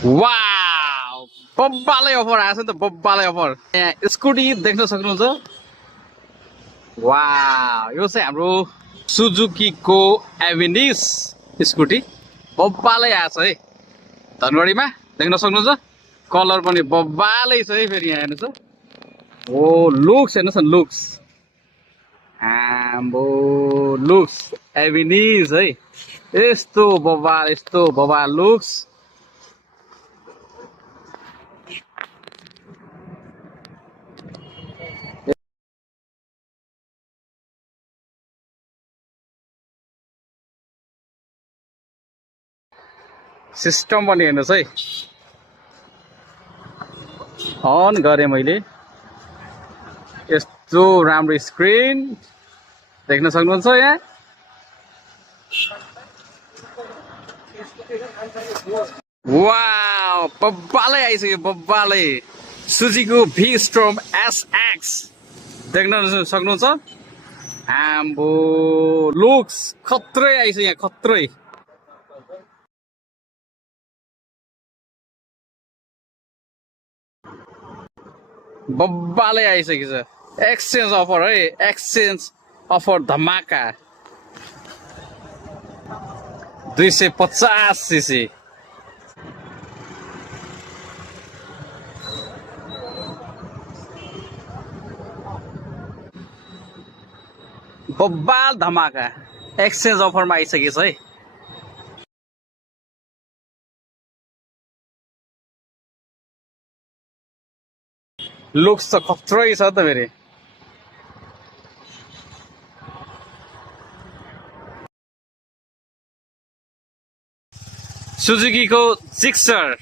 wow बब्बालै offer आएछ नि त बब्बालै अफर यहाँ स्कुटी देख्न सक्नुहुन्छ वाउ यो चाहिँ हाम्रो सुजुकीको एभिनिस स्कुटी बब्बालै आएछ है धनगढीमा देख्न सक्नुहुन्छ कलर पनि बब्बालै छ है फेरि यहाँ हेर्नुहोस् ओ लुक्स हेर्नुहोस् न लुक्स आम्बो लुक्स एभिनिस है यस्तो बब्बाल लुक्स सिस्टम पनि हेर्नुहोस् है अन गरेँ मैले यस्तो राम्रो स्क्रिन देख्न सक्नुहुन्छ यहाँ वाउ बब्बालै आइसक्यो बब्बालै सुजुकीको भी स्ट्रम एसएक्स देख्न सक्नुहुन्छ आम्बो लुक्स खत्रै आइसक्यो यहाँ खत्रै बब्बालै आइसकेको छ एक्सचेन्ज अफर है एक्सचेन्ज अफर धमाका 250 सीसी बब्बाल धमाका एक्सचेन्ज अफरमा आइसकेको छ है लुक्स त खत्रै छ त फेरि सुजुकीको जिक्सर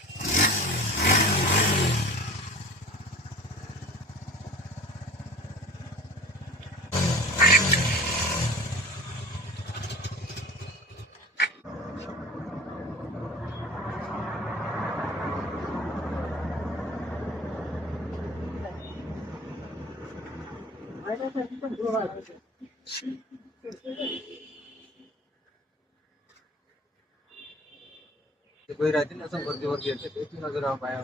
कोई रहती ना सब वर्दी वर्दी अच्छे तो नजर आ पाया